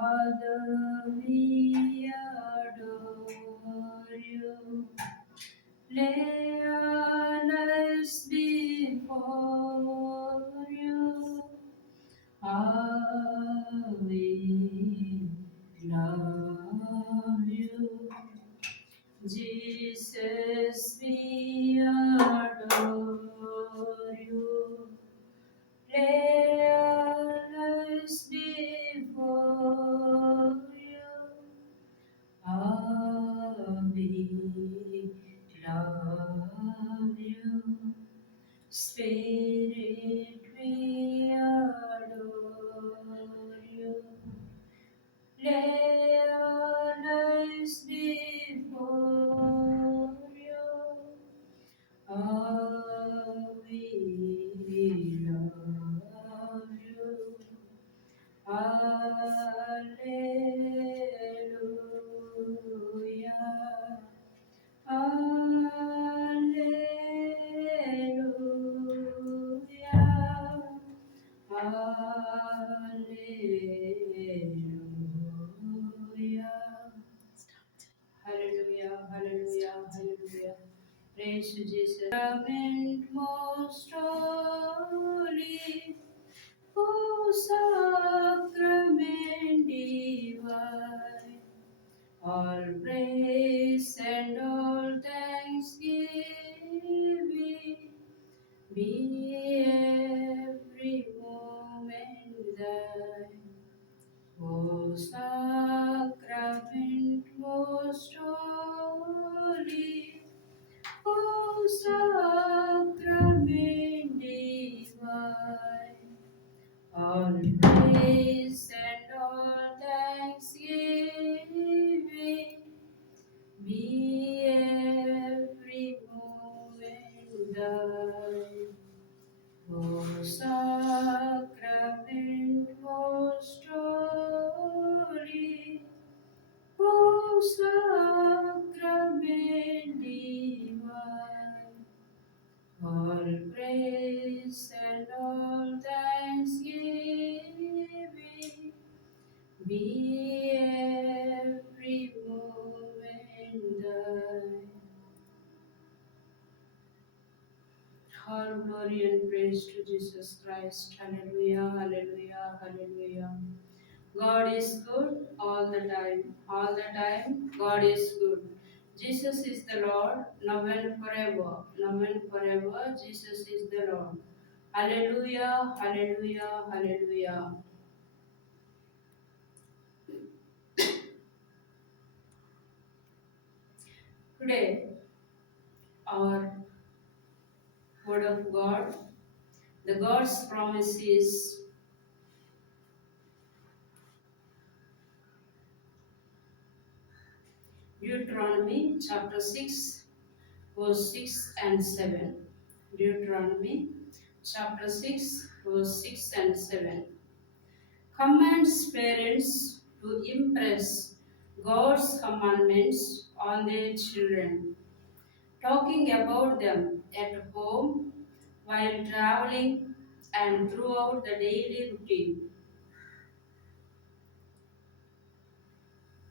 Father, we adore you. Lay our lives before you. Ah, we love you. Jesus, we adore you. Lay our lives before you. Ah, we love you. Spirit, we adore you. Lay our lives before you. Ah, we love you. Hallelujah. Hallelujah. Hallelujah. Hallelujah. Hallelujah. Hallelujah. Praise to Jesus. Sacrament most holy, O sacrament divine, all praise and all thanksgiving be every moment thine. O sacrament most holy, O sacrament divine, all praise and all thanksgiving be every moment thine. O sacrament most holy, O sacrament divine, all praise and all thanksgiving be every moment thine. All glory and praise to Jesus Christ. Hallelujah, hallelujah, hallelujah. God is good all the time. All the time, God is good. Jesus is the Lord, now and forever. Now and forever, Jesus is the Lord. Hallelujah, hallelujah, hallelujah. Today, our Word of God, the God's promise is Deuteronomy chapter 6, verse 6 and 7. Deuteronomy chapter 6, verse 6 and 7. Commands parents to impress God's commandments on their children, talking about them at home, while traveling, and throughout the daily routine.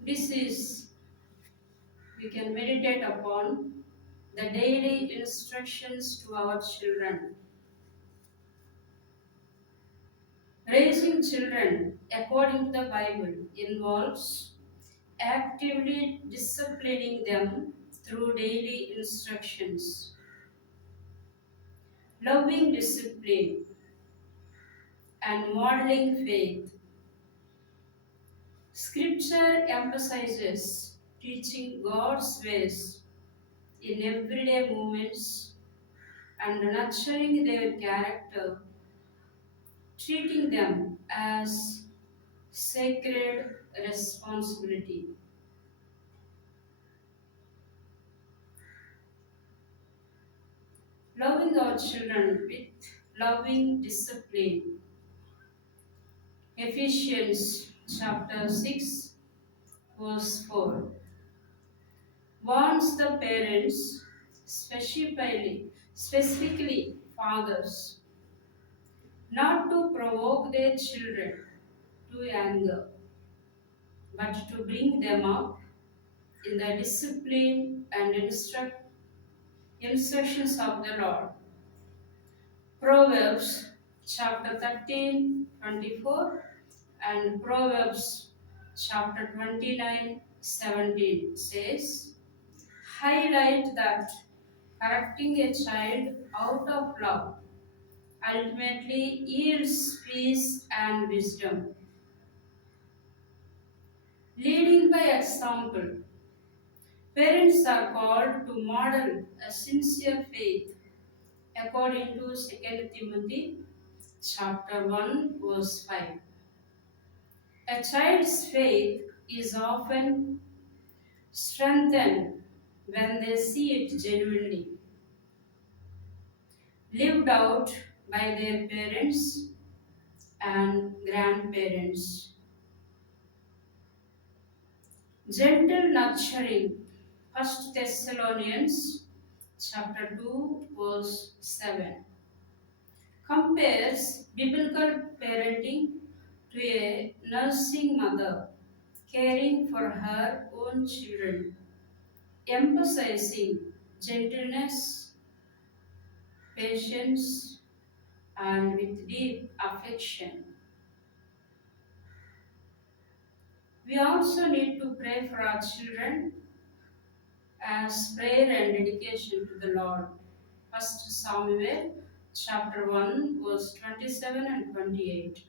This is, we can meditate upon the daily instructions to our children. Raising children according to the Bible involves actively disciplining them through daily instructions. Loving discipline and modeling faith. Scripture emphasizes teaching God's ways in everyday moments and nurturing their character, treating them as sacred responsibility. Loving our children with loving discipline. Ephesians chapter 6, verse 4 warns the parents, specifically fathers, not to provoke their children to anger. but to bring them up in the discipline and instructions of the Lord. Proverbs chapter 13:24 and Proverbs chapter 29:17 says, highlight that correcting a child out of love ultimately yields peace and wisdom. Leading by example, parents are called to model a sincere faith according to 2 Timothy chapter 1 verse 5. A child's faith is often strengthened when they see it genuinely lived out by their parents and grandparents. Gentle nurturing, First Thessalonians chapter 2 verse 7, compares biblical parenting to a nursing mother caring for her own children, emphasizing gentleness, patience, and with deep affection. We also need to pray for our children as prayer and dedication to the Lord. First Samuel chapter 1 verse 27 and 28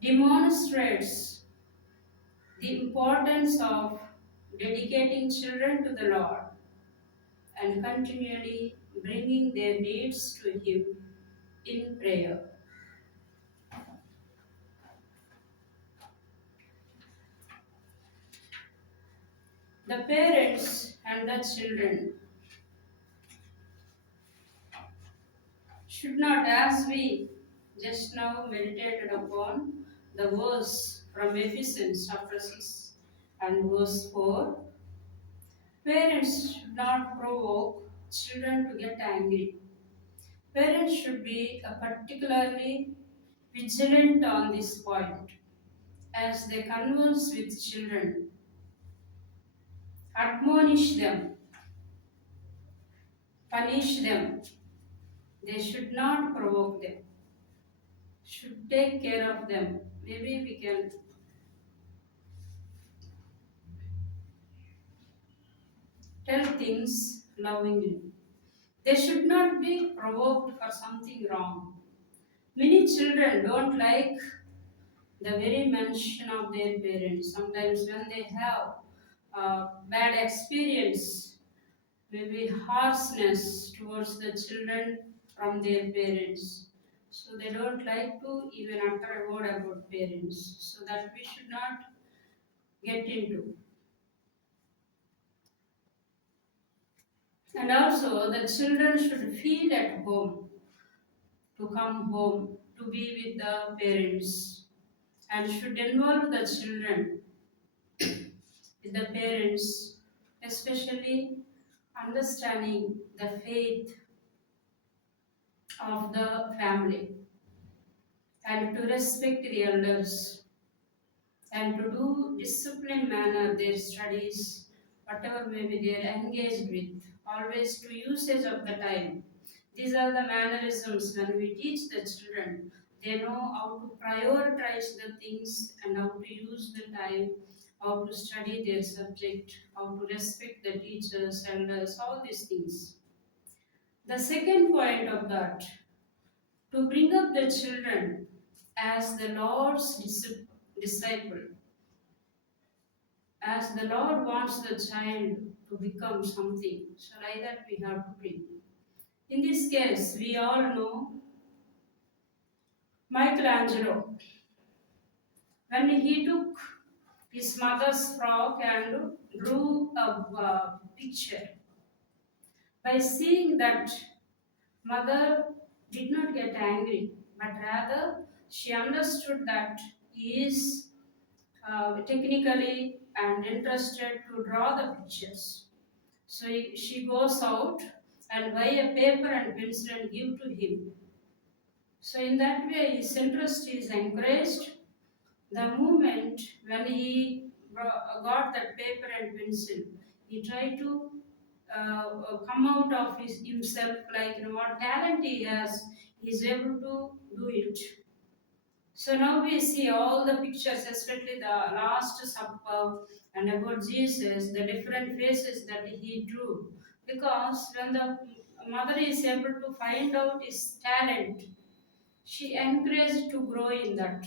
demonstrates the importance of dedicating children to the Lord and continually bringing their needs to Him in prayer. The parents and the children should not, as we just now meditated upon the verse from Ephesians chapter 6 and verse 4, parents should not provoke children to get angry. Parents should be particularly vigilant on this point as they converse with children. Admonish them, punish them. They should not provoke them, should take care of them. Maybe we can tell things lovingly. They should not be provoked for something wrong. Many children don't like the very mention of their parents. Sometimes when they have bad experience, maybe harshness towards the children from their parents. So they don't like to even utter a word about parents. So that we should not get into. And also the children should feel at home to come home to be with the parents and should involve the children with the parents, especially understanding the faith of the family and to respect the elders and to do disciplined manner their studies, whatever may be they are engaged with, always to usage of the time. These are the mannerisms when we teach the children. They know how to prioritize the things and how to use the time, how to study their subject, how to respect the teachers, elders, all these things. The second point of that, to bring up the children as the Lord's disciple, as the Lord wants the child to become something. So like that we have to bring. In this case, we all know Michelangelo. When he took his mother's frock and drew a picture, by seeing that, mother did not get angry, but rather she understood that he is technically and interested to draw the pictures. So she goes out and buy a paper and pencil and give to him. So in that way his interest is encouraged The moment when he got that paper and pencil, he tried to come out of himself, like what talent he has, he's able to do it. So now we see all the pictures, especially the Last Supper and about Jesus, the different faces that he drew. Because when the mother is able to find out his talent, she encouraged to grow in that.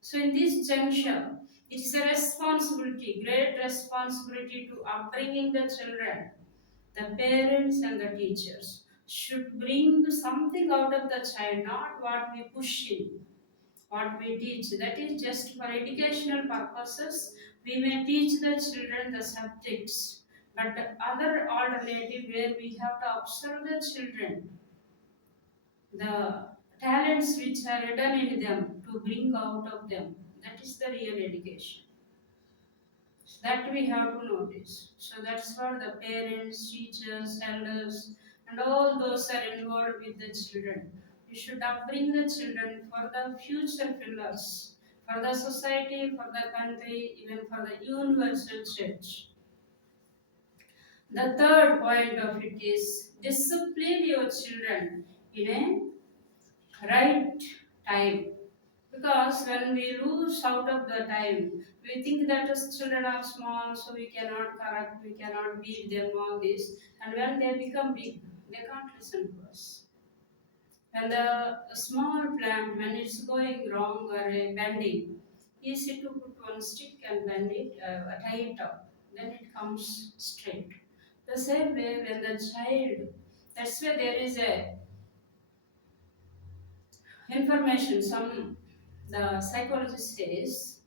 So in this juncture, it's a responsibility, great responsibility to upbringing the children. The parents and the teachers should bring something out of the child, not what we push in, what we teach. That is just for educational purposes. We may teach the children the subjects, but the other alternative where we have to observe the children, the talents which are hidden in them to bring out of them. That is the real education. So that we have to notice. So that's what the parents, teachers, elders, and all those are involved with the children. We should upbring the children for the future pillars, for the society, for the country, even for the universal church. The third point of it is discipline your children in a right time. Because when we lose out of the time, we think that as children are small, so we cannot correct, we cannot beat them, all this. And when they become big, they can't listen to us. And the small plant, when it's going wrong or bending, easy to put one stick and bend it, tie it up. Then it comes straight. The same way when the child, that's why there is a information, some the psychologist says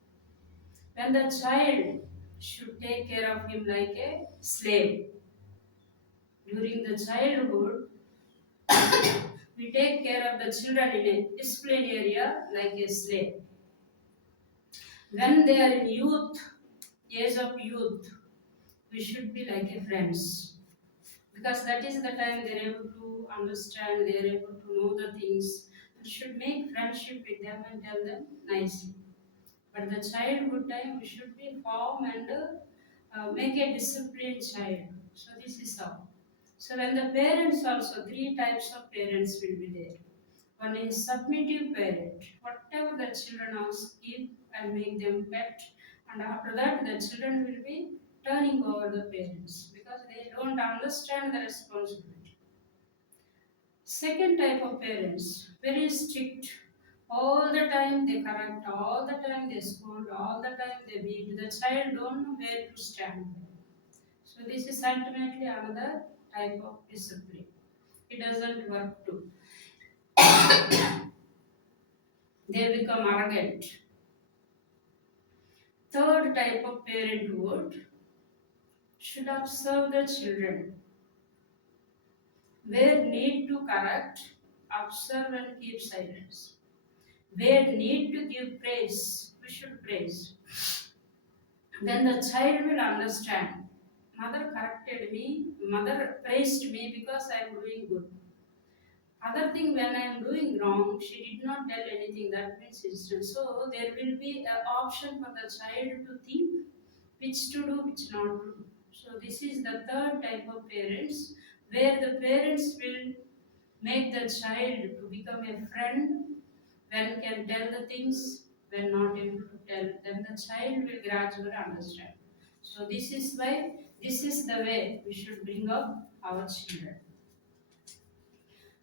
when the child should take care of him like a slave. During the childhood, we take care of the children in a discipline area like a slave. When they are in youth, age of youth, we should be like a friends. Because that is the time they are able to understand, they are able to know the things. We should make friendship with them and tell them nicely. But the childhood time, we should be firm and make a disciplined child. So this is how. So when the parents also, three types of parents will be there. One is submissive parent. Whatever the children ask, give and make them pet. And after that, the children will be turning over the parents because they don't understand the responsibility. Second type of parents, very strict. All the time they correct, all the time they scold, all the time they beat. The child don't know where to stand. So this is ultimately another type of discipline. It doesn't work too. They become arrogant. Third type of parenthood should observe the children. Where need to correct, observe and keep silence. Where need to give praise, we should praise. Then the child will understand. Mother corrected me, mother praised me because I am doing good. Other thing, when I am doing wrong, she did not tell anything. That means instant. So there will be an option for the child to think which to do, which not to do. So this is the third type of parents, where the parents will make the child to become a friend when can tell the things, when not able to tell, then the child will gradually understand. So this is why, this is the way we should bring up our children.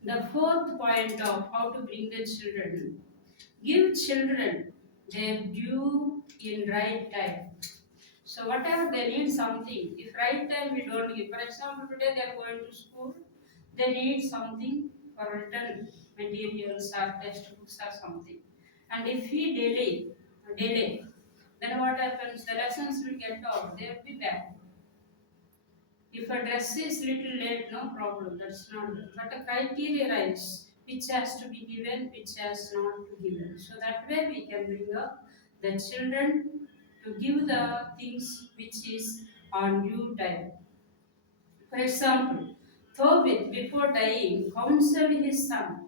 The fourth point of how to bring the children, give children their due in right time. So whatever they need something, if right time we don't give, for example, today they are going to school, they need something for written materials or textbooks or something. And if we delay, then what happens? The lessons will get off, they will be bad. If a dress is little late, no problem, that's not good. But a criteria rise, which has to be given, which has not to be given. So that way we can bring up the children to give the things which is on due time. For example, Tobit, before dying, counseled his son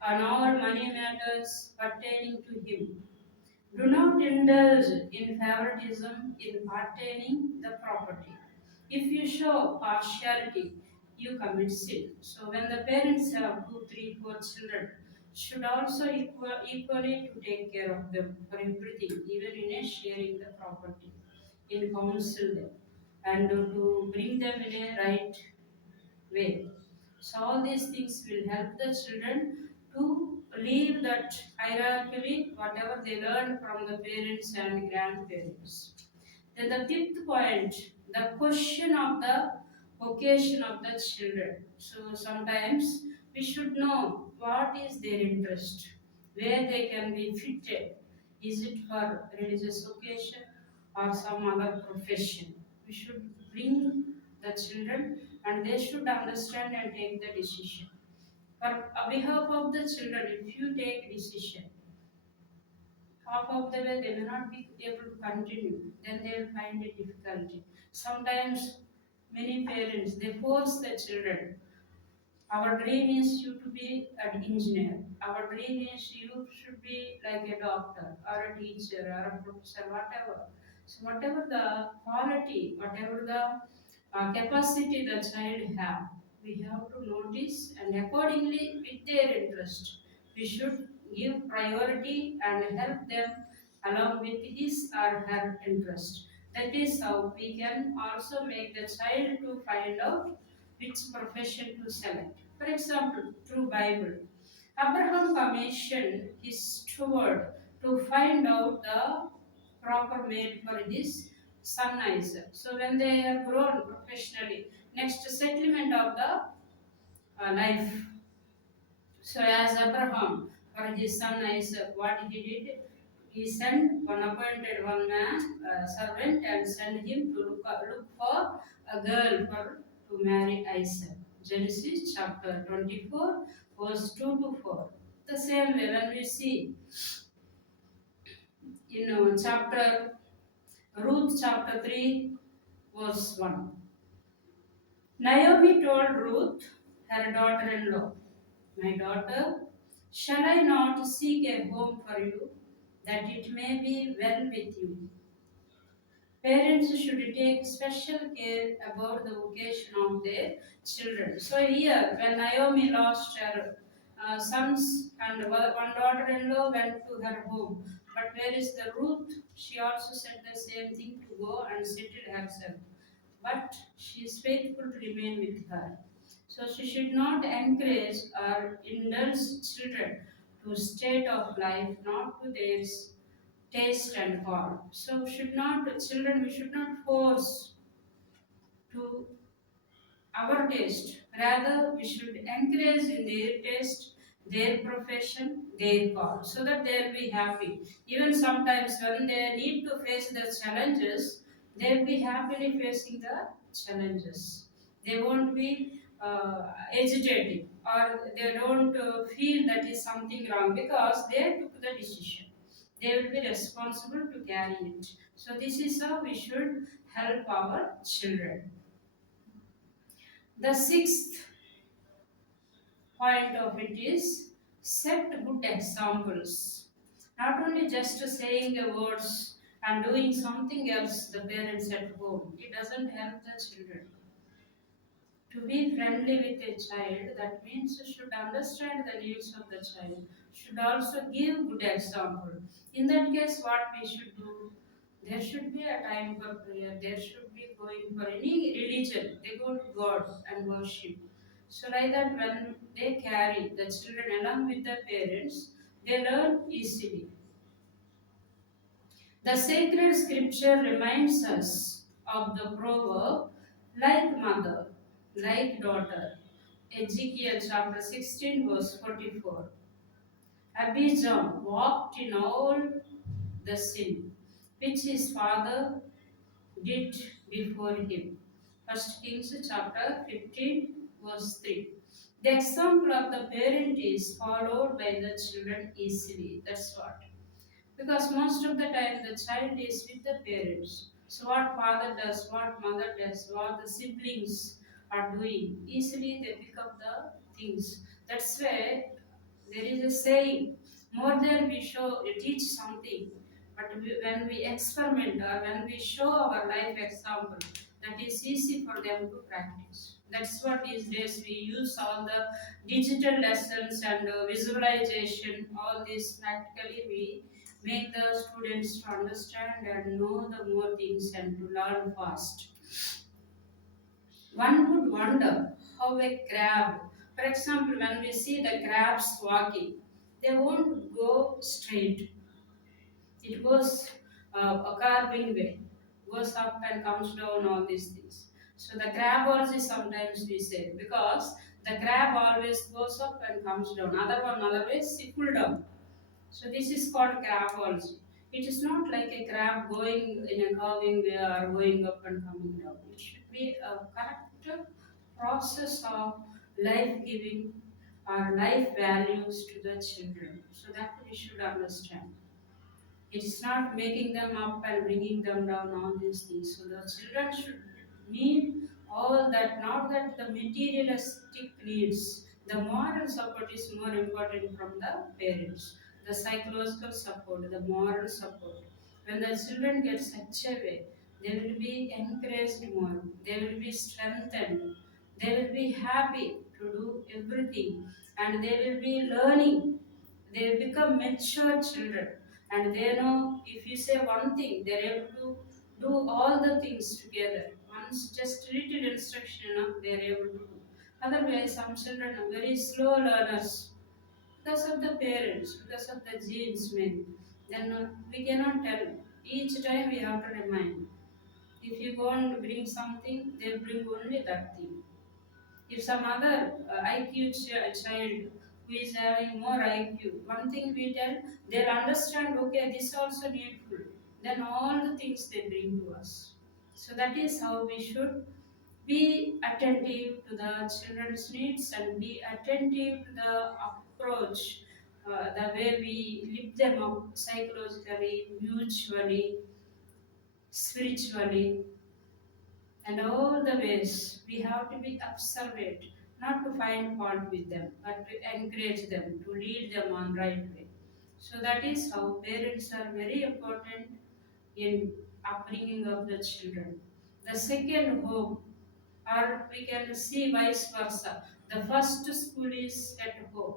on all money matters pertaining to him. Do not indulge in favoritism in pertaining the property. If you show partiality, you commit sin. So when the parents have two, three, four children, should also equally to take care of them for everything, even in a sharing the property, in counsel them, and to bring them in a right way. So all these things will help the children to leave that hierarchy, whatever they learn from the parents and grandparents. Then the fifth point, the question of the vocation of the children. So sometimes we should know what is their interest, where they can be fitted. Is it for religious occasion or some other profession? We should bring the children and they should understand and take the decision. For behalf of the children, if you take decision, half of the way they may not be able to continue, then they will find it difficulty. Sometimes many parents they force the children. Our dream is you to be an engineer. Our dream is you should be like a doctor or a teacher or a professor, whatever. So whatever the quality, whatever the capacity the child have, we have to notice and accordingly with their interest, we should give priority and help them along with his or her interest. That is how we can also make the child to find out which profession to select. For example, through Bible, Abraham commissioned his steward to find out the proper mate for his son Isaac. So when they are grown professionally, next settlement of the life. So as Abraham for his son Isaac, what he did, he sent one appointed one man, servant, and sent him to look for a girl for to marry Isaac. Genesis chapter 24, verse 2 to 4. The same way when we see in chapter Ruth chapter 3, verse 1. Naomi told Ruth, her daughter in law, my daughter, shall I not seek a home for you, that it may be well with you? Parents should take special care about the vocation of their children. So here, when Naomi lost her sons and one daughter-in-law went to her home, but where is the Ruth? She also said the same thing to go and settle herself. But she is faithful to remain with her. So she should not encourage or indulge children to state of life, not to their taste and call. So should not children we should not force to our taste. Rather, we should encourage in their taste, their profession, their call, so that they'll be happy. Even sometimes when they need to face the challenges, they'll be happily facing the challenges. They won't be agitating or they don't feel that is something wrong because they took the decision. They will be responsible to carry it. So this is how we should help our children. The sixth point of it is set good examples. Not only just saying the words and doing something else, the parents at home, it doesn't help the children. To be friendly with a child, that means you should understand the needs of the child, should also give good example. In that case, what we should do? There should be a time for prayer, there should be going for any religion, they go to God and worship. So like that when they carry the children along with the parents, they learn easily. The sacred scripture reminds us of the proverb like mother, like daughter. Ezekiel chapter 16, verse 44. Abijah walked in all the sin which his father did before him. First Kings chapter 15, verse 3. The example of the parent is followed by the children easily. That's what. Because most of the time the child is with the parents. So what father does, what mother does, what the siblings are doing, easily they pick up the things. That's why there is a saying, more than we show, we teach something. But when we experiment or when we show our life example, that is easy for them to practice. That's what these days we use all the digital lessons and visualization, all this practically we make the students to understand and know the more things and to learn fast. One would wonder how a crab, for example, when we see the crabs walking, they won't go straight. It goes a carving way, goes up and comes down, all these things. So the crab also sometimes we say, because the crab always goes up and comes down. Otherwise it pull down. So this is called crabology. It is not like a crab going in a curving way or going up and coming down. It should be a correct process of life giving or life values to the children. So that we should understand. It's not making them up and bringing them down, all these things. So the children should need all that, not that the materialistic needs. The moral support is more important from the parents. The psychological support, the moral support. When the children get such a way, they will be encouraged more, they will be strengthened, they will be happy to do everything, and they will be learning. They become mature children, and they know if you say one thing, they're able to do all the things together. Once just little instruction, they're able to do. Otherwise, some children are very slow learners because of the parents, because of the genes, maybe. Then we cannot tell. Each time we have to remind. If you go and bring something, they bring only that thing. If some other IQ child who is having more IQ, one thing we tell, they'll understand, okay, this also needful. Then all the things they bring to us. So that is how we should be attentive to the children's needs and be attentive to the approach, the way we lift them up psychologically, mutually, spiritually, and all the ways we have to be observant, not to find fault with them, but to encourage them, to lead them on right way. So that is how parents are very important in upbringing of the children. The second home, or we can see vice versa. The first school is at home.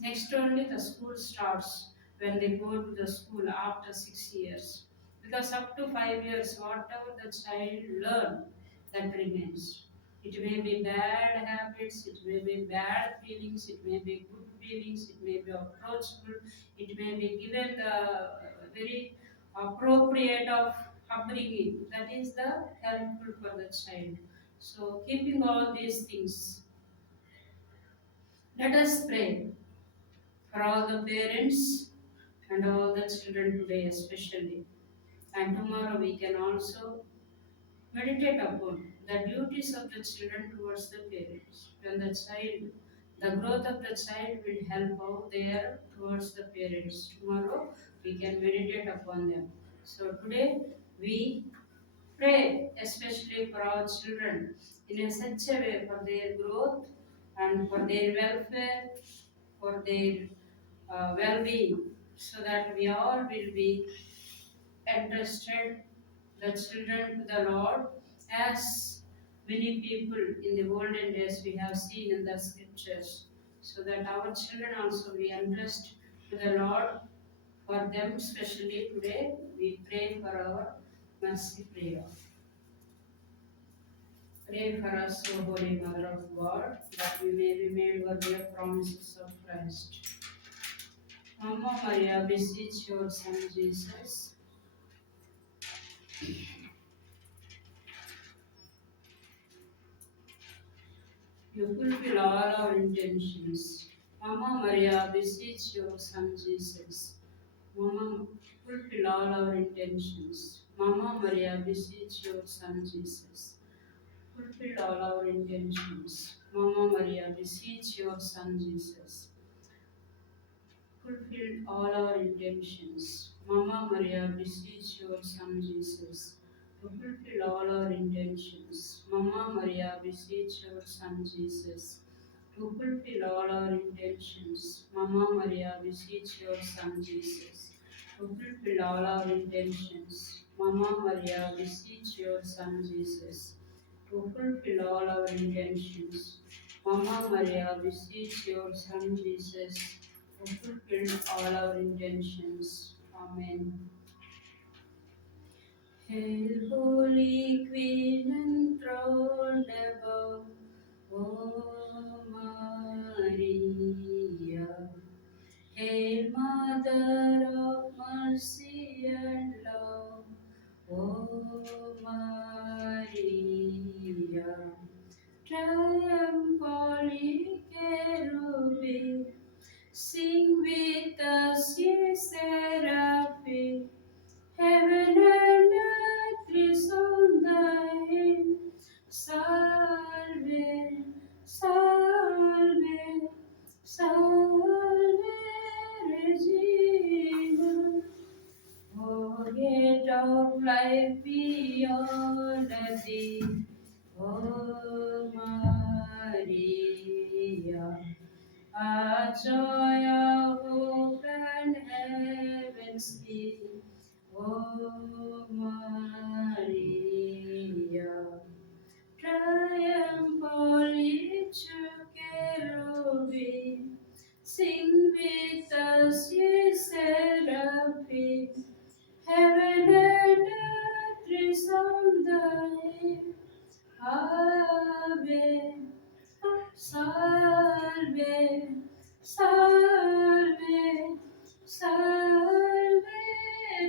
Next only the school starts when they go to the school after 6 years. Because up to 5 years, whatever the child learn, that remains. It may be bad habits, it may be bad feelings, it may be good feelings, it may be approachable, it may be given the very appropriate of upbringing. That is the helpful for the child. So keeping all these things, let us pray for all the parents and all the children today, especially. And tomorrow we can also meditate upon the duties of the children towards the parents. When the growth of the child will help out there towards the parents. Tomorrow we can meditate upon them. So today we pray especially for our children in a such a way for their growth and for their welfare, for their well-being, so that we all will be entrusted the children to the Lord, as many people in the olden days we have seen in the scriptures, so that our children also we entrust to the Lord. For them, especially today, we pray for our mercy prayer. Pray for us, O Holy Mother of God, that we may be made worthy of promises of Christ. Mama Maria, beseech your Son Jesus. You fulfill all our intentions. Mama Maria, beseech your Son Jesus. Mama, fulfill all our intentions. Mama Maria, beseech your Son Jesus. Fulfill all our intentions. Mama Maria, beseech your Son Jesus. Fulfill all our intentions. Mama Maria, beseech your Son Jesus. To fulfill all our intentions. Mama Maria, beseech your Son Jesus. To fulfill all our intentions. Mama Maria, beseech your Son Jesus. to fulfill all our intentions. Mama Maria, beseech your Son Jesus to fulfill all our intentions. Mama Maria, beseech your Son Jesus to fulfill all our intentions. Amen. Hail, Holy Queen, enthroned above, O Maria. Hail, Mother of Mercy and Love, O Maria. Triumphantly, cherubim, sing with us, ye seraphim. Heaven and earth resound thy hymn. Salve, salve, salve, Regina. O gate of life beyond thee, O Maria. A joy of hope and heaven's key, O Maria. Triumph, holy cherubim, sing with us, ye seraphim. Heaven and earth resound thy hymn. Ave, salve, salve, salve,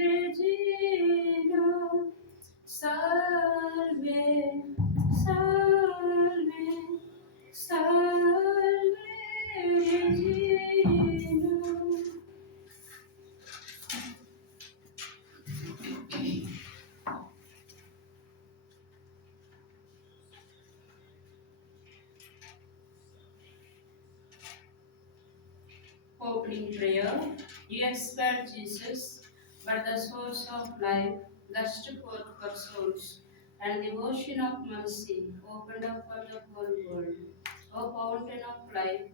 Regina. Salve, salve, salve, Regina. Opening prayer. Dear Spirit Jesus, but the source of life, thirst forth for souls, and the ocean of mercy opened up for the whole world. O fountain of life,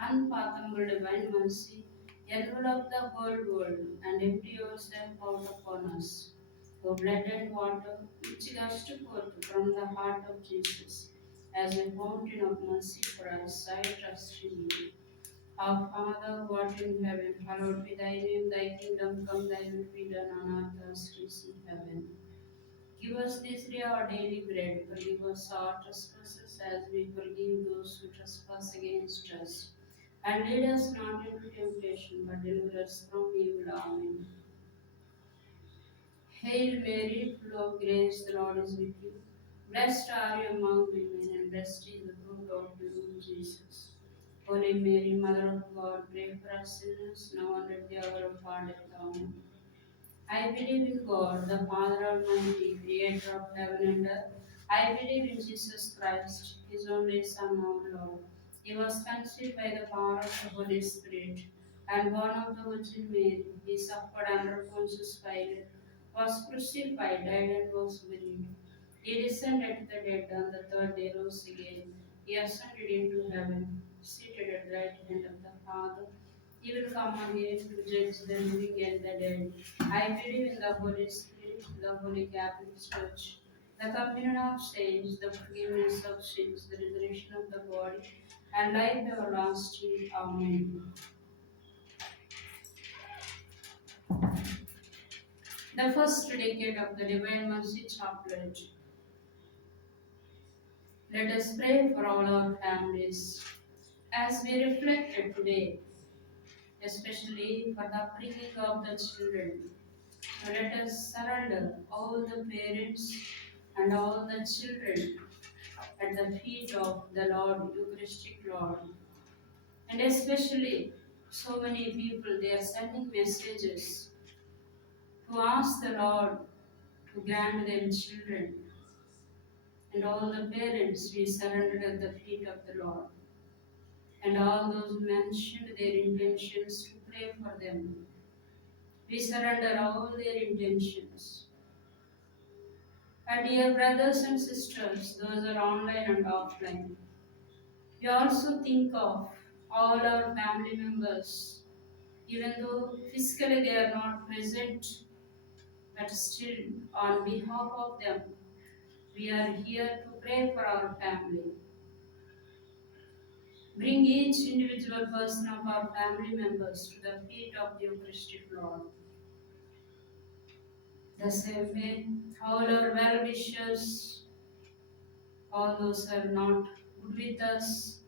unfathomable divine mercy, envelop the whole world and empty yourself out upon us. O blood and water, which gushed forth from the heart of Jesus, as a fountain of mercy for us, I trust in you. Our Father, who art in heaven, hallowed be thy name, thy kingdom come, thy will be done on earth as it is in heaven. Give us this day our daily bread, forgive us our trespasses as we forgive those who trespass against us. And lead us not into temptation, but deliver us from evil. Amen. Hail Mary, full of grace, the Lord is with you. Blessed are you among women, and blessed is the fruit of your womb, Jesus. Holy Mary, Mother of God, pray for us sinners, now and at the hour of our death. Amen. I believe in God, the Father Almighty, creator of heaven and earth. I believe in Jesus Christ, his only Son, our Lord. He was conceived by the power of the Holy Spirit and born of the Virgin Mary. He suffered under Pontius Pilate, was crucified, died, and was buried. He descended to the dead, on the third day rose again. He ascended into heaven, seated at the right hand of the Father. He will come again to judge the living and the dead. I believe in the Holy Spirit, the Holy Catholic Church, the communion of saints, the forgiveness of sins, the resurrection of the body, and life everlasting. Amen. The first decade of the Divine Mercy Chaplet. Let us pray for all our families. As we reflected today, especially for the upbringing of the children, let us surrender all the parents and all the children at the feet of the Lord, Eucharistic Lord. And especially, so many people, they are sending messages to ask the Lord to grant them children. And all the parents, we surrendered at the feet of the Lord. And all those mentioned their intentions to pray for them. We surrender all their intentions. And dear brothers and sisters, those are online and offline, we also think of all our family members even though physically they are not present, but still, on behalf of them, we are here to pray for our family. Bring each individual person of our family members to the feet of the Eucharistic Lord. The same way, all our well wishers, all those who are not good with us,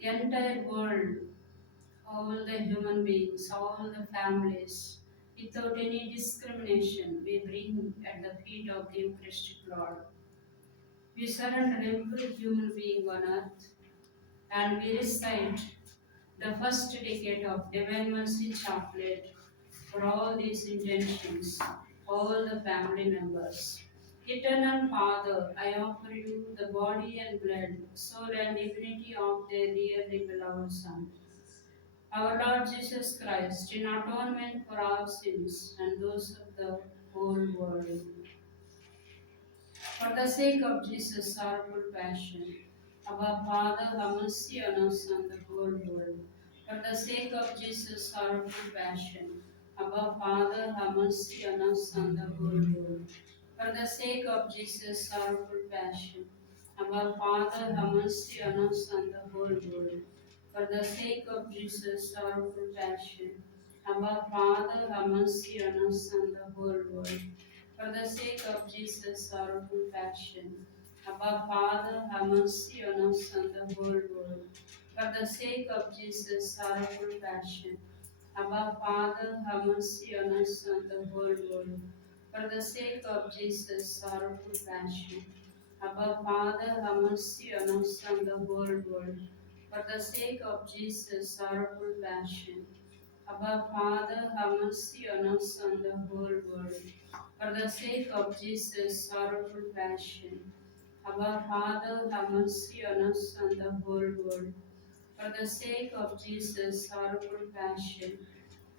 the entire world, all the human beings, all the families, without any discrimination, we bring at the feet of the Eucharistic Lord. We surrender every human being on earth and we recite the first decade of Divine Mercy Chaplet for all these intentions, all the family members. Eternal Father, I offer you the body and blood, soul and divinity of their dearly beloved Son, our Lord Jesus Christ, in atonement for our sins and those of the whole world. For the sake of Jesus' sorrowful passion, our Father, have mercy on us and the whole world. For the sake of Jesus' sorrowful passion, our Father, have mercy on us and the whole world. For the sake of Jesus' sorrowful passion, our Father, have mercy on us and the whole world. For the sake of Jesus' sorrowful passion, our Father, have mercy on us and the whole world. For the sake of Jesus' sorrowful passion, our Father, have mercy on us and the whole world. For the sake of Jesus' sorrowful passion, our Father, have mercy on us and the whole world. For the sake of Jesus' sorrowful passion, our Father, have mercy on us and the whole world. For the sake of Jesus' sorrowful passion, our Father, have mercy on us and the whole world. For the sake of Jesus' sorrowful passion, our Father, have mercy on us and the whole world. For the sake of Jesus' sorrowful passion,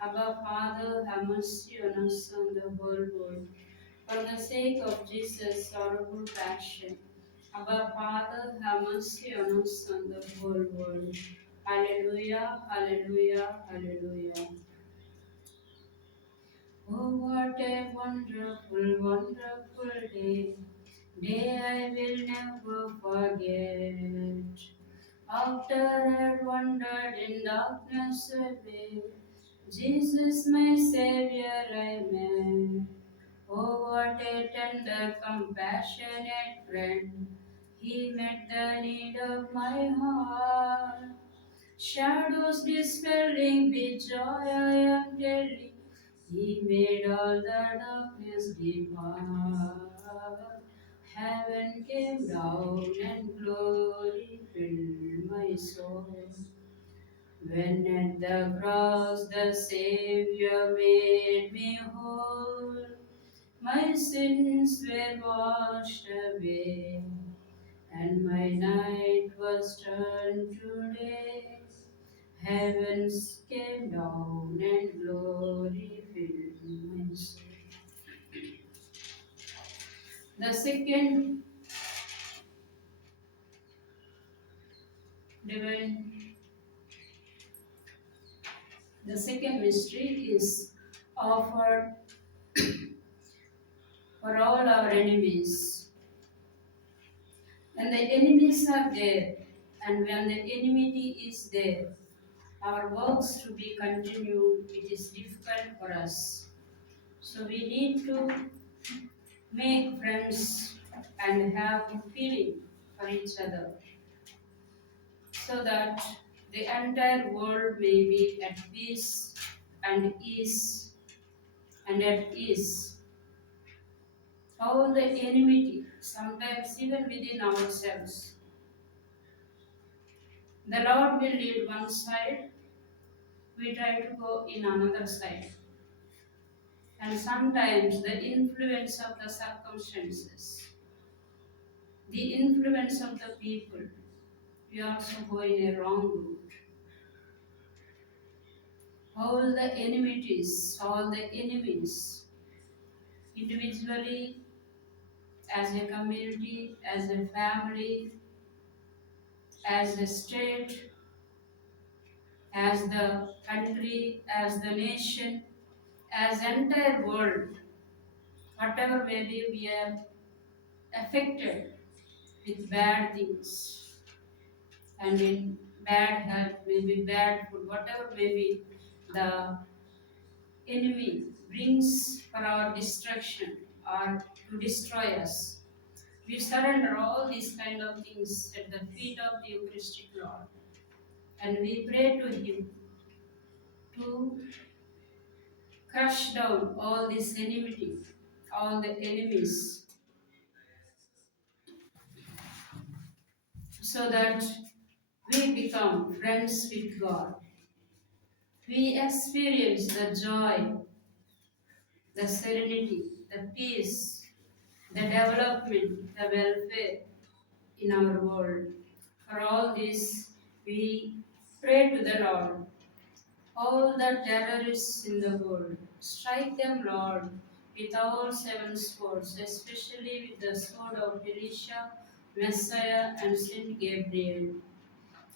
our Father, have mercy on us and the whole world. For the sake of Jesus' sorrowful passion, our Father, have mercy on us and the whole world. Hallelujah, hallelujah, hallelujah. Oh, what a wonderful, wonderful day. Day I will never forget. After I wandered in darkness away, Jesus, my Savior, I met. Oh, what a tender, compassionate friend. He met the need of my heart. Shadows dispelling with joy, I am telling. He made all the darkness depart. Heaven came down and glory filled my soul. When at the cross the Savior made me whole, my sins were washed away, and my night was turned to day. Heavens came down and glory filled my soul. The second divine, the second mystery is offered for all our enemies. When the enemies are there, and when the enmity is there, our works to be continued, it is difficult for us. So we need to make friends and have feeling for each other, so that the entire world may be at peace and ease and at ease. All the enmity, sometimes even within ourselves. The Lord will lead one side, we try to go in another side. And sometimes the influence of the circumstances, the influence of the people, we also go in a wrong route. All the enmities, all the enemies, individually, as a community, as a family, as a state, as the country, as the nation, as entire world, whatever maybe we are affected with bad things and in bad health, maybe bad food, whatever maybe the enemy brings for our destruction or to destroy us. We surrender all these kind of things at the feet of the Eucharistic Lord and we pray to Him to crush down all this enmity, all the enemies, so that we become friends with God. We experience the joy, the serenity, the peace, the development, the welfare in our world. For all this, we pray to the Lord. All the terrorists in the world, strike them, Lord, with all seven swords, especially with the sword of Elisha, Messiah, and Saint Gabriel.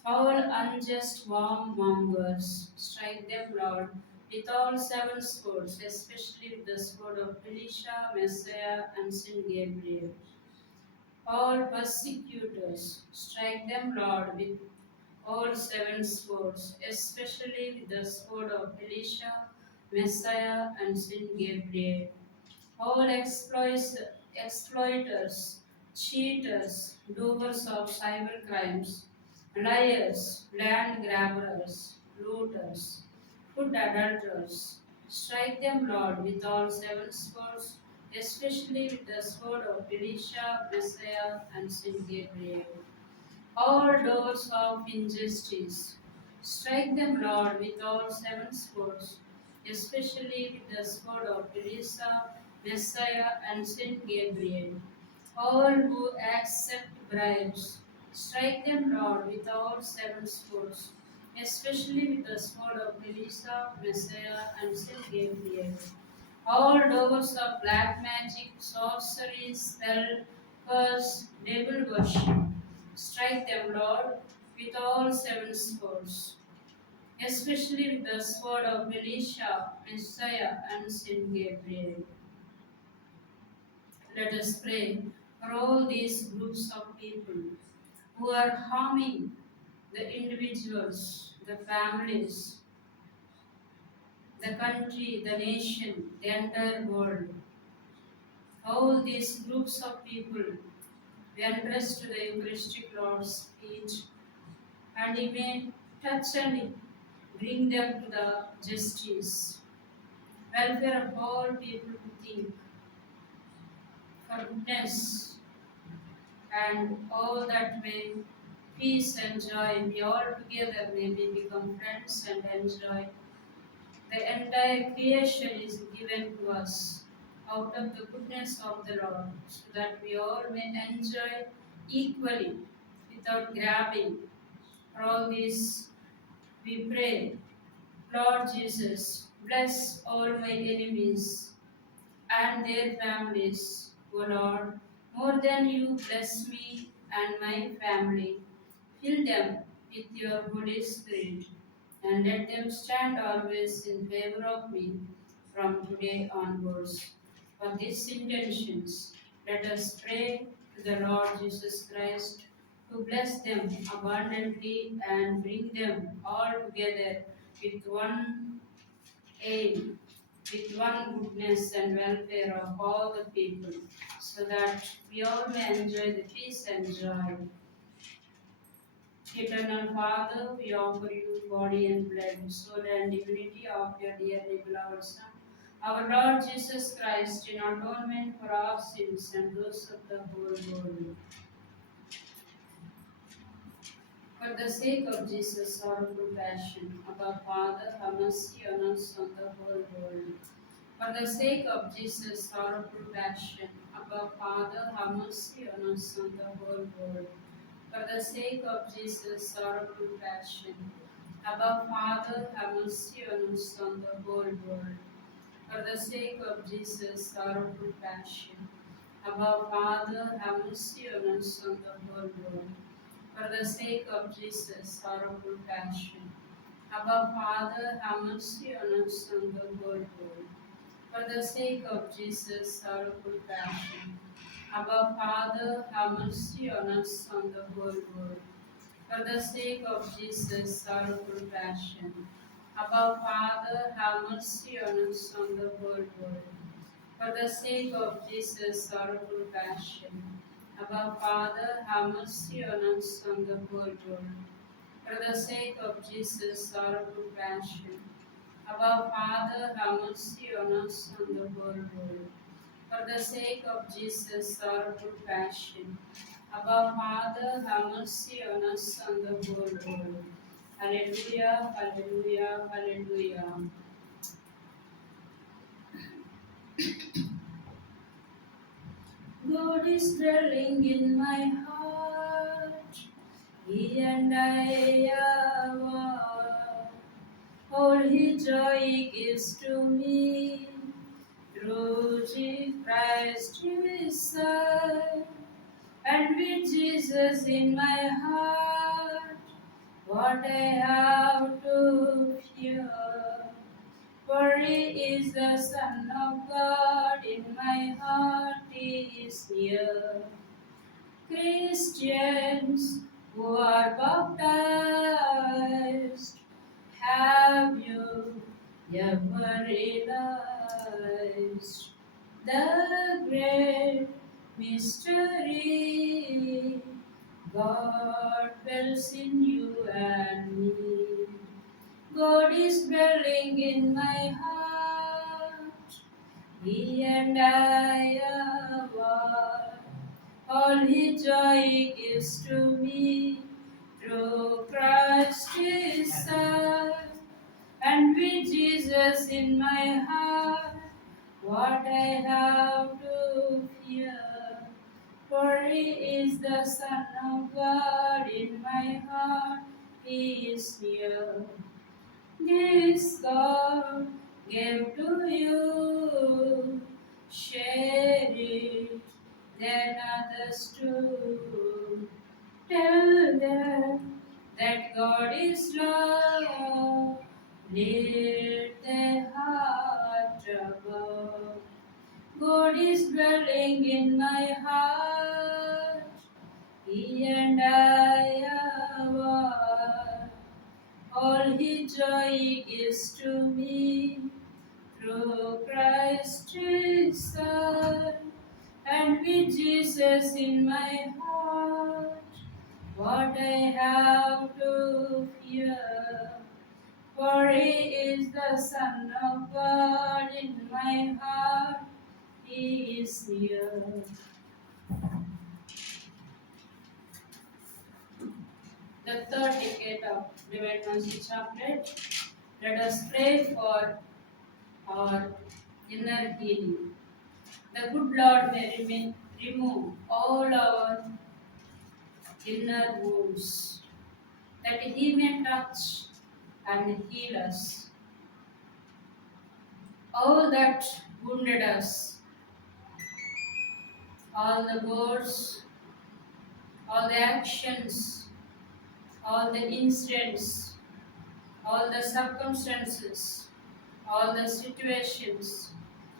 All unjust warmongers, strike them, Lord, with all seven swords, especially with the sword of Elisha, Messiah, and Saint Gabriel. All persecutors, strike them, Lord, with all seven swords, especially with the sword of Elisha, Messiah, and Saint Gabriel. All exploiters, cheaters, doers of cyber crimes, liars, land grabbers, looters, food adulterers, strike them, Lord, with all seven swords, especially with the sword of Elisha, Messiah, and Saint Gabriel. All doors of injustice, strike them, Lord, with all seven swords, especially with the sword of Elisa, Messiah, and Saint Gabriel. All who accept bribes, strike them, Lord, with all seven swords, especially with the sword of Elisa, Messiah, and Saint Gabriel. All doors of black magic, sorcery, spell, curse, devil worship, strike them, Lord, with all seven swords, especially with the sword of Elisha, Messiah, and Saint Gabriel. Let us pray for all these groups of people who are harming the individuals, the families, the country, the nation, the entire world. All these groups of people we entrust to the Eucharistic Lord's feet, and He may touch and bring them to the justice, welfare of all people who think for goodness, and all that may peace and joy be all together, may we become friends and enjoy. The entire creation is given to us out of the goodness of the Lord, so that we all may enjoy equally without grabbing. For all this we pray. Lord Jesus, bless all my enemies and their families, O Lord, more than you bless me and my family. Fill them with your Holy Spirit and let them stand always in favor of me from today onwards. For these intentions, let us pray to the Lord Jesus Christ to bless them abundantly and bring them all together with one aim, with one goodness and welfare of all the people, so that we all may enjoy the peace and joy. Eternal Father, we offer you body and blood, soul and divinity of your dearly beloved Son, our Lord Jesus Christ, in atonement for our sins and those of the whole world. For the sake of Jesus' sorrowful passion, our Father, have mercy on us on the whole world. For the sake of Jesus' sorrowful passion, our Father, have mercy on us on the whole world. For the sake of Jesus' sorrowful passion, our Father, have mercy on us on the whole world. For the sake of Jesus' sorrowful passion, our Father, have mercy on us on the whole world. For the sake of Jesus' sorrowful passion, Abba Father, have mercy on us and the whole world. For the sake of Jesus, sorrowful passion. Abba Father, have mercy on us and the whole world. For the sake of Jesus, sorrowful passion. Abba Father, have mercy on us and the whole world. For the sake of Jesus' sorrowful passion. Abba Father, have mercy on us and the whole world. For the sake of Jesus' sorrowful passion. Abba Father, have mercy on us and the whole world. For the sake of Jesus' sorrowful passion. Abba Father, have mercy on us and the whole world. Hallelujah, hallelujah, hallelujah. God is dwelling in my heart. He and I are one. All His joy gives to me. Through Christ His Son. And with Jesus in my heart, what I have to fear. For He is the Son of God, in my heart He is near. Christians who are baptized, have you ever realized the great mystery? God dwells in you and me. God is dwelling in my heart. He and I are one. All His joy gives to me through Christ His Son. And with Jesus in my heart, what I have to fear. For He is the Son of God, in my heart He is near. This God gave to you, share it, then others too. Tell them that God is love, lift their heart above. God is dwelling in my heart, He and I are one. All His joy gives to me through Christ His Son. And with Jesus in my heart, what I have to fear. For He is the Son of God, in my heart He is near. The third decade of Divine Mercy Chaplet. Let us pray for our inner healing. The good Lord may remove all our inner wounds, that He may touch and heal us. All that wounded us, all the words, all the actions, all the incidents, all the circumstances, all the situations,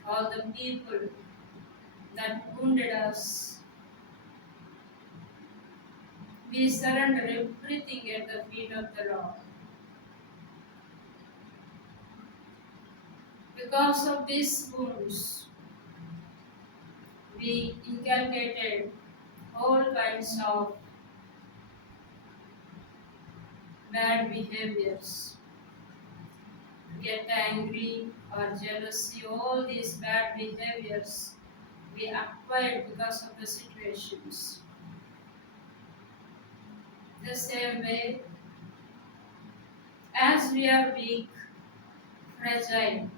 all the people that wounded us, we surrender everything at the feet of the Lord. Because of these wounds, we inculcated all kinds of bad behaviors. Get angry or jealousy, all these bad behaviors we acquired because of the situations. The same way, as we are weak, fragile,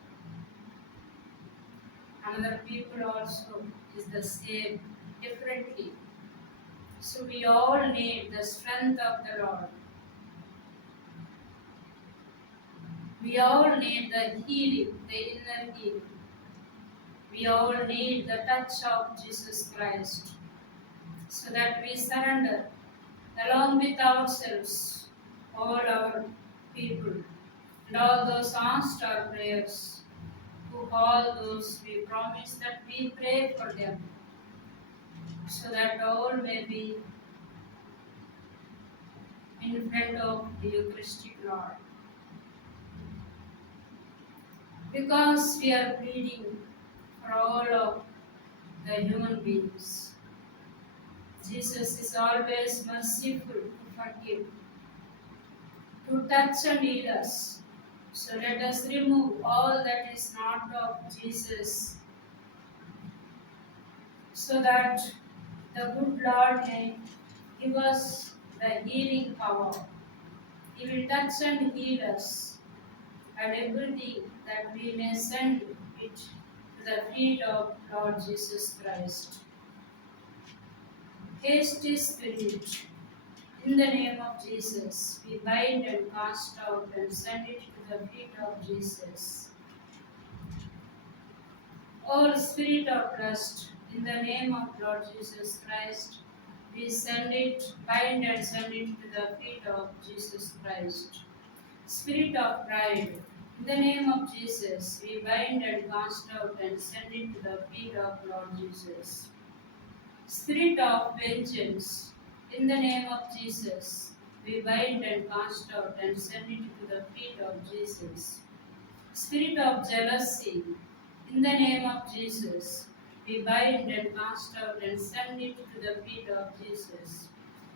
another people also is the same, differently. So we all need the strength of the Lord. We all need the healing, the inner healing. We all need the touch of Jesus Christ, so that we surrender along with ourselves, all our people. And all those answered our prayers, to all those we promise that we pray for them, so that all may be in front of the Eucharistic Lord. Because we are pleading for all of the human beings. Jesus is always merciful to forgive, to touch and heal us. So let us remove all that is not of Jesus, so that the good Lord may give us the healing power. He will touch and heal us, and everything that we may send it to the feet of Lord Jesus Christ. Hasty Spirit, in the name of Jesus, we bind and cast out and send it to the feet of Jesus. All spirit of trust, in the name of Lord Jesus Christ, we send it, bind and send it to the feet of Jesus Christ. Spirit of pride, in the name of Jesus, we bind and cast out and send it to the feet of Lord Jesus. Spirit of vengeance, in the name of Jesus, we bind and cast out and send it to the feet of Jesus. Spirit of jealousy, in the name of Jesus, we bind and cast out and send it to the feet of Jesus.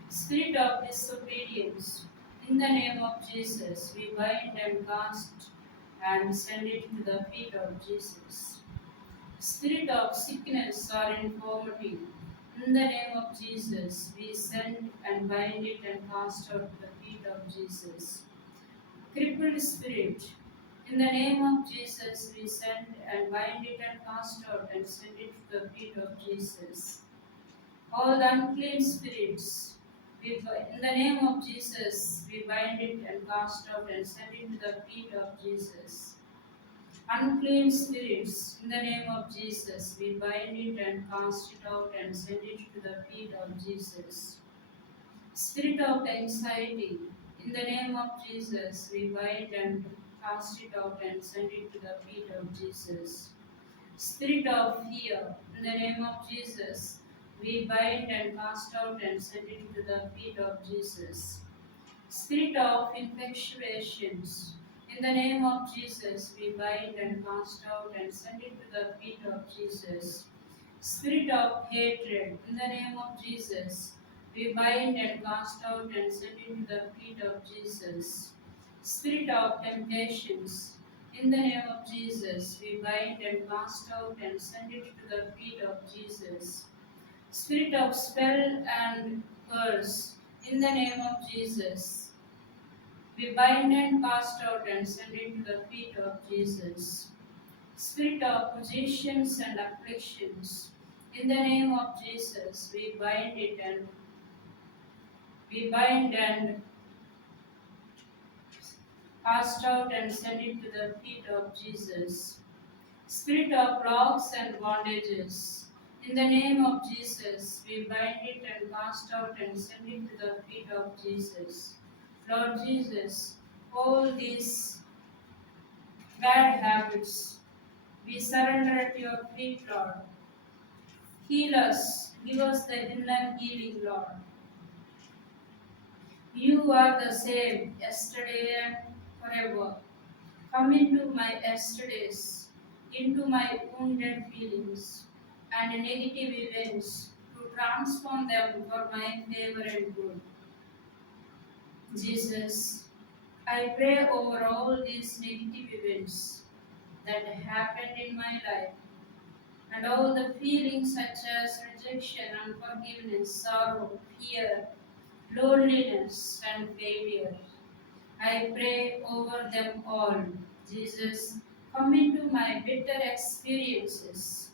Spirit of disobedience, in the name of Jesus, we bind and cast and send it to the feet of Jesus. Spirit of sickness or infirmity, in the name of Jesus, we send and bind it and cast out to the feet of Jesus. Crippled spirit, in the name of Jesus, we send and bind it and cast out and send it to the feet of Jesus. All the unclean spirits, in the name of Jesus, we bind it and cast out and send it to the feet of Jesus. Unclean spirits, in the name of Jesus, we bind it and cast it out and send it to the feet of Jesus. Spirit of anxiety, in the name of Jesus, we bind and cast it out and send it to the feet of Jesus. Spirit of fear, in the name of Jesus, we bind and cast out and send it to the feet of Jesus. Spirit of infatuations, in the name of Jesus, we bind and cast out and send it to the feet of Jesus. Spirit of hatred, in the name of Jesus, we bind and cast out and send it to the feet of Jesus. Spirit of temptations, in the name of Jesus, we bind and cast out and send it to the feet of Jesus. Spirit of spell and curse, in the name of Jesus, we bind and cast out and send it to the feet of Jesus. Spirit of possessions and afflictions, in the name of Jesus, we bind and cast out and send it to the feet of Jesus. Spirit of locks and bondages, in the name of Jesus, we bind it and cast out and send it to the feet of Jesus. Lord Jesus, all these bad habits, we surrender at your feet, Lord. Heal us, give us the inner healing, Lord. You are the same yesterday and forever. Come into my yesterdays, into my wounded feelings and negative events to transform them for my favor and good. Jesus, I pray over all these negative events that happened in my life and all the feelings such as rejection, unforgiveness, sorrow, fear, loneliness, and failure. I pray over them all. Jesus, come into my bitter experiences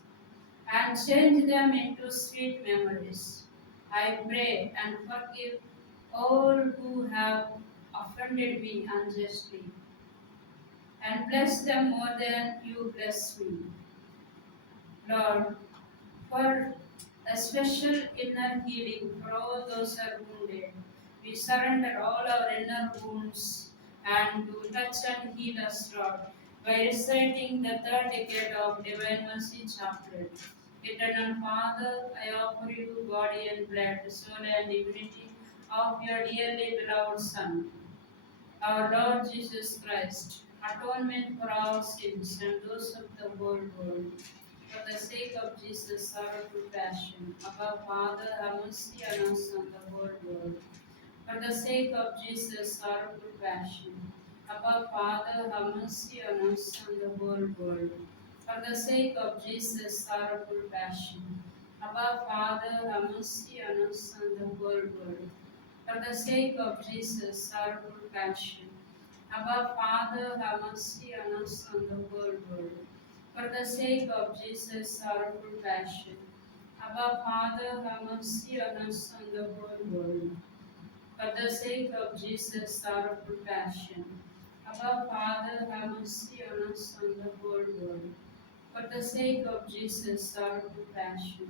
and change them into sweet memories. I pray and forgive all who have offended me unjustly and bless them more than you bless me. Lord, for a special inner healing for all those who are wounded, we surrender all our inner wounds and to touch and heal us, Lord, by reciting the third decade of Divine Mercy Chaplet. Eternal Father, I offer you body and blood, soul and divinity of your dearly beloved Son, our Lord Jesus Christ, atonement for our sins and those of the whole world. For the sake of Jesus' sorrowful passion, our Father, have mercy on us and the whole world. For the sake of Jesus' sorrowful passion, our Father, have mercy on us and the whole world. For the sake of Jesus' sorrowful passion, our Father, have mercy on us and the whole world. For the sake of Jesus' sorrowful passion, our Father, have mercy on us and the whole world. For the sake of Jesus' sorrowful passion, our Father, have mercy on us and the whole world. For the sake of Jesus' sorrowful passion, our Father, have mercy on us and the whole world. For the sake of Jesus' sorrowful passion,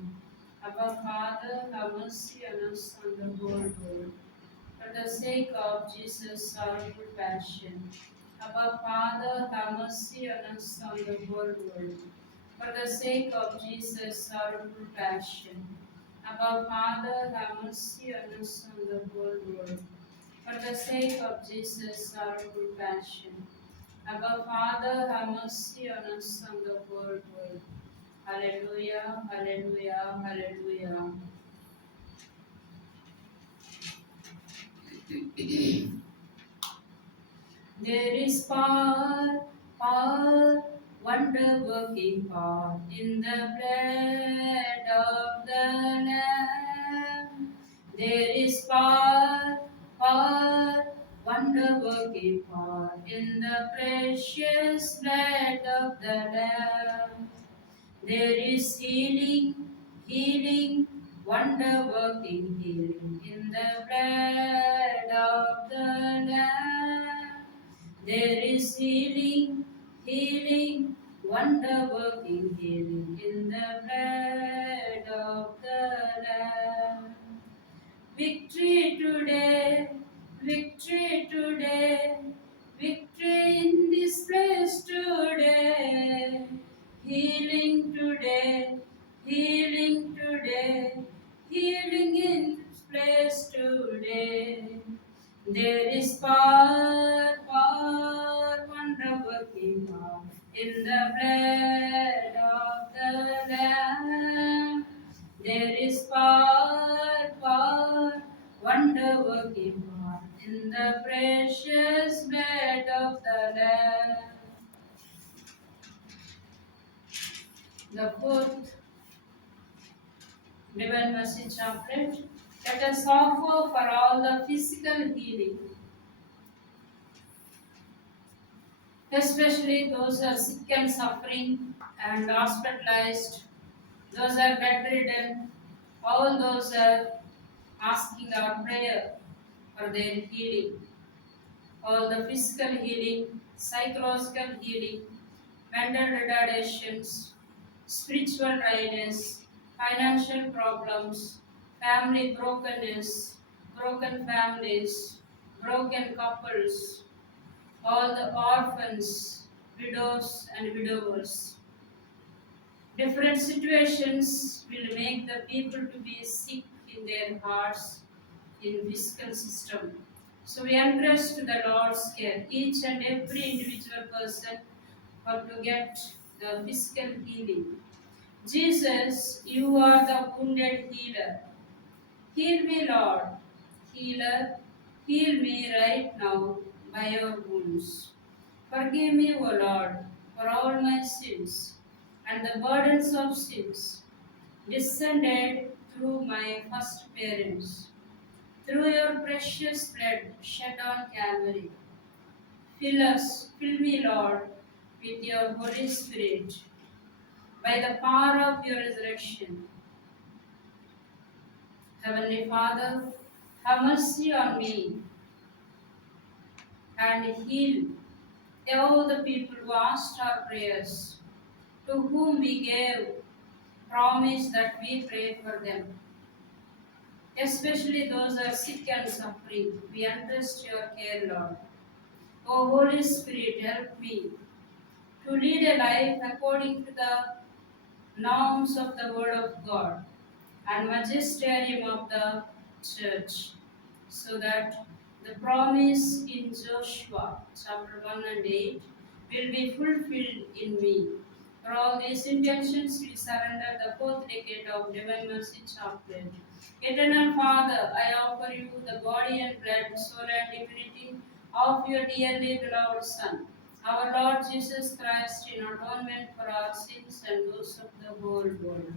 our Father, have mercy on us and the whole world. For the sake of Jesus' sorrowful passion, our Father, have mercy on us and the whole world. For the sake of Jesus' sorrowful passion, our Father, have mercy on us and the whole world. For the sake of Jesus' sorrowful passion, our Father, have mercy on us and the whole world. Hallelujah, hallelujah, hallelujah. There is power, wonder-working power in the blood of the Lamb. There is power, wonder-working power in the precious blood of the Lamb. There is healing, wonder-working healing in the blood of the Lamb. There is healing, wonder-working healing in the blood of the Lamb. Victory today, victory today, victory in this place today. Healing today, healing today, healing in this place today. There is power, wonder-working power in the blood of the Lamb. There is power, wonder-working power in the precious blood of the Lamb. The fourth Divine Mercy Chaplet. Let us offer for all the physical healing, especially those who are sick and suffering and hospitalized, those who are bedridden, all those who are asking our prayer for their healing, all the physical healing, psychological healing, mental retardations, spiritual dryness, financial problems, family brokenness, broken families, broken couples, all the orphans, widows and widowers. Different situations will make the people to be sick in their hearts, in physical system. So we entrust to the Lord's care each and every individual person for to get the physical healing. Jesus, you are the wounded healer. Heal me, Lord. Healer, heal me right now by your wounds. Forgive me, O Lord, for all my sins and the burdens of sins descended through my first parents. Through your precious blood shed on Calvary, fill me, Lord, with your Holy Spirit. By the power of your resurrection, Heavenly Father, have mercy on me and heal all the people who asked our prayers, to whom we gave promise that we pray for them, especially those who are sick and suffering. We entrust your care, Lord. O Holy Spirit, help me to lead a life according to the norms of the Word of God and magisterium of the Church, so that the promise in Joshua chapter 1 and 8 will be fulfilled in me. For all these intentions, we surrender the fourth decade of Divine Mercy Chaplet. Eternal Father, I offer you the body and blood, soul and divinity of your dearly beloved Son, our Lord Jesus Christ, in atonement for our sins and those of the whole world.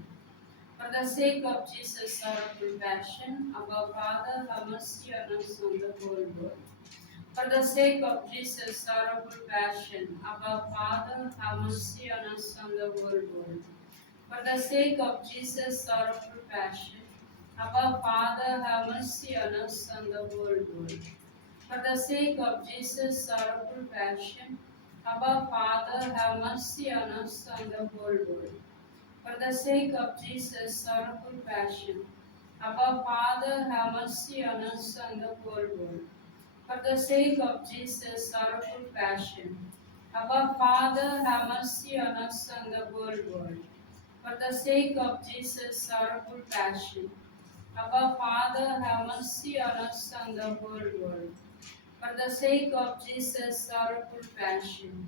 For the sake of Jesus' sorrowful passion, our Father, have mercy on us on the whole world. For the sake of Jesus' sorrowful passion, our Father, have mercy on us on the whole world. For the sake of Jesus' sorrowful passion, our Father, have mercy on us on the whole world. For the sake of Jesus' sorrowful passion, our Father, have mercy on us on the whole world. For the sake of Jesus' sorrowful passion, our Father, have mercy on us and the whole world. For the sake of Jesus' sorrowful passion, our Father, have mercy on us and the whole world. For the sake of Jesus' sorrowful passion, our Father, have mercy on us and the whole world. For the sake of Jesus' sorrowful passion,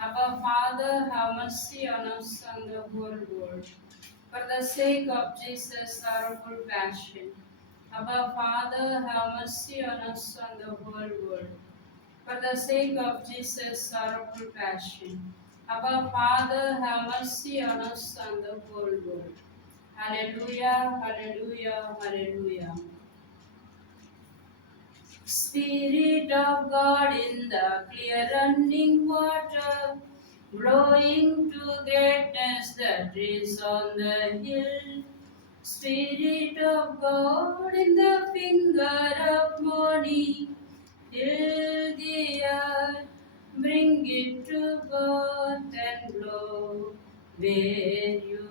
our Father, have mercy on us and the whole world. For the sake of Jesus' sorrowful passion, our Father, have mercy on us and the whole world. For the sake of Jesus' sorrowful passion, our Father, have mercy on us and the whole world. Hallelujah, hallelujah, hallelujah. Spirit of God in the clear running water, blowing to greatness that is on the hill. Spirit of God in the finger of morning, till the earth, bring it to birth and blow where you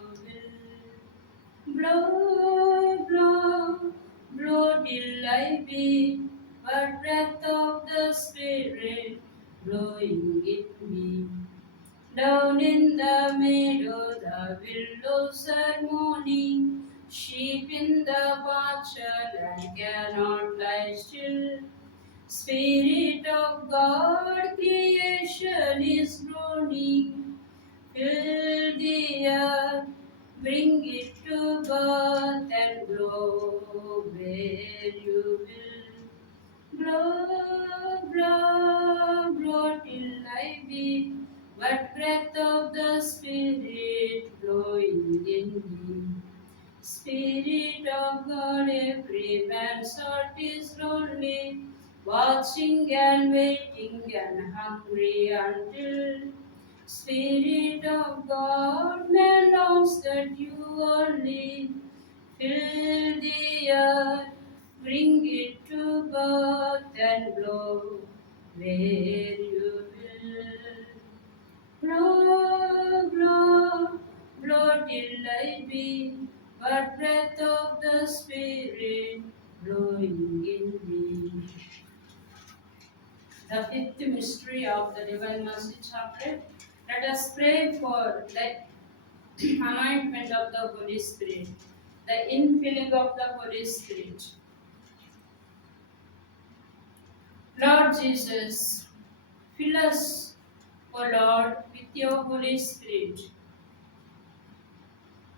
will. Blow, blow, blow till I be but breath of the Spirit blowing in me. Down in the meadow the willows are mourning, sheep in the pasture and cannot lie still. Spirit of God, creation is groaning, fill the earth, bring it to birth and blow where you will. Blow, blow, blow till I be but breath of the Spirit blowing in me. Spirit of God, every man's heart is lonely, watching and waiting and hungry until Spirit of God, man longs that you only fill the earth, bring it to birth and blow where you will. Blow, blow, blow till I be but breath of the Spirit blowing in me. The fifth mystery of the Divine Mercy Chaplet. Let us pray for the anointment of the Holy Spirit, the infilling of the Holy Spirit. Lord Jesus, fill us, O Lord, with your Holy Spirit,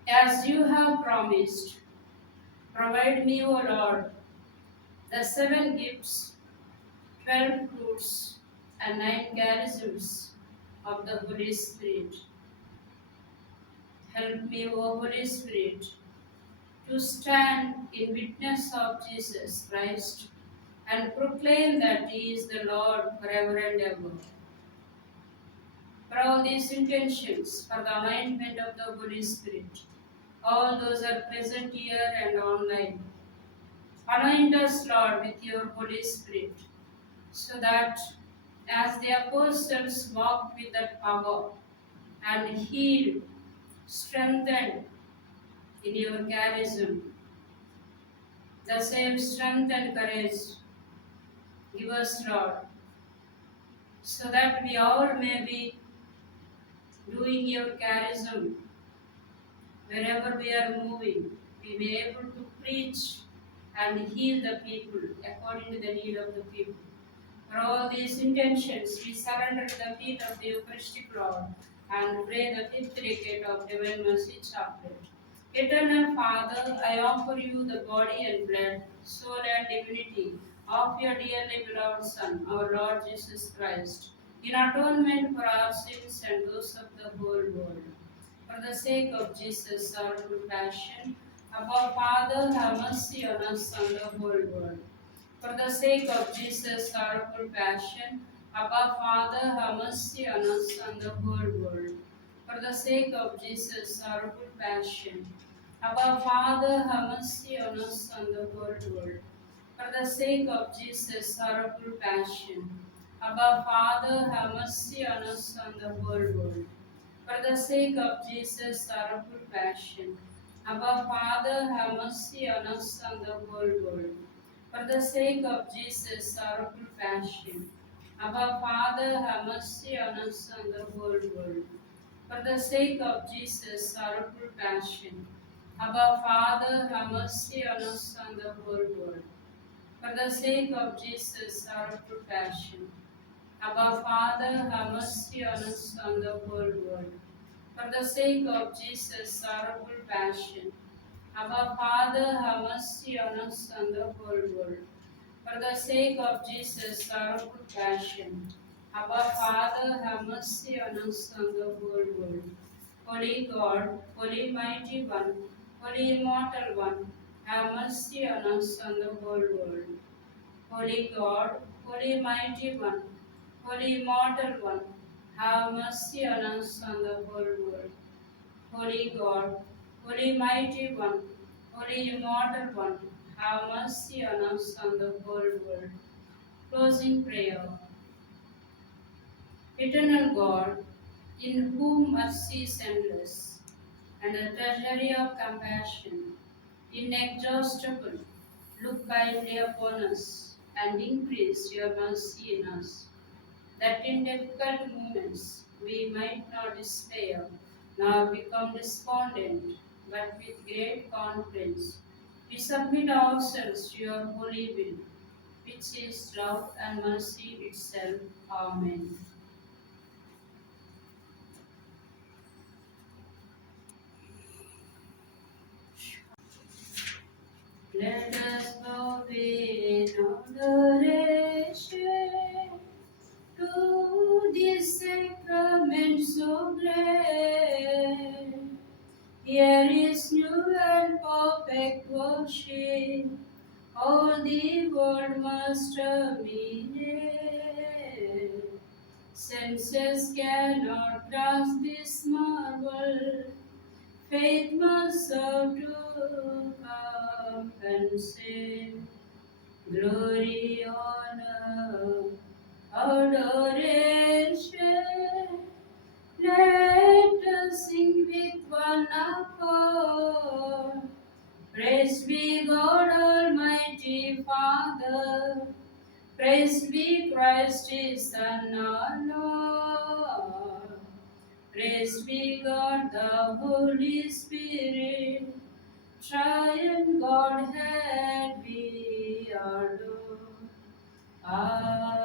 as you have promised. Provide me, O Lord, the 7 gifts, 12 fruits, and 9 charisms of the Holy Spirit. Help me, O Holy Spirit, to stand in witness of Jesus Christ and proclaim that He is the Lord forever and ever. For all these intentions, for the anointment of the Holy Spirit, all those are present here and online, anoint us, Lord, with your Holy Spirit, so that as the apostles walked with that power and healed, strengthened in your charism, the same strength and courage give us, Lord, so that we all may be doing your charism wherever we are moving. We may be able to preach and heal the people according to the need of the people. For all these intentions, we surrender to the feet of the Eucharistic Lord and pray the fifth decade of Divine Mercy Chaplet. Eternal Father, I offer you the body and blood, soul and divinity of your dearly beloved Son, our Lord Jesus Christ, in atonement for our sins and those of the whole world. For the sake of Jesus' sorrowful passion, above Father, have mercy on us and the whole world. For the sake of Jesus' sorrowful passion, Abba Father, have mercy on us and the whole world. For the sake of Jesus' sorrowful passion, Abba Father, have mercy on us and the whole world. For the sake of Jesus' sorrowful passion, Abba Father, have mercy on us and the whole world. For the sake of Jesus' sorrowful passion, Abba Father, have mercy on us and the whole world. For the sake of Jesus' sorrowful passion, Abba Father, have mercy on us and the whole world. For the sake of Jesus' sorrowful passion, Abba Father, have mercy on us and the whole world. For the sake of Jesus' sorrowful passion, Abba Father, have mercy on us and the whole world. For the sake of Jesus' sorrowful passion, Abba Father, have mercy on us and the whole world. For the sake of Jesus' sorrowful passion, Abba Father, have mercy on us and the whole world. Holy God, Holy Mighty One, Holy Immortal One, have mercy on us and the whole world. Holy God, Holy Mighty One, Holy Immortal One, have mercy on us and the whole world. Holy God, Holy Mighty One, Holy Immortal One, have mercy on us and the whole world. Closing prayer. Eternal God, in whom mercy is endless, and a treasury of compassion, inexhaustible, look kindly upon us, and increase your mercy in us, that in difficult moments we might not despair, nor become despondent, but with great confidence we submit ourselves to your holy will, which is love and mercy itself. Amen. Let us bow in adoration to this sacrament so great. Here is new and perfect worship. All the world must terminate. Senses cannot grasp this marvel. Faith must serve to compensate. Glory, honor, adoration. Let us sing with one accord. Praise be God Almighty Father. Praise be Christ His Son, our Lord. Praise be God the Holy Spirit. Triune Godhead be adored. Amen.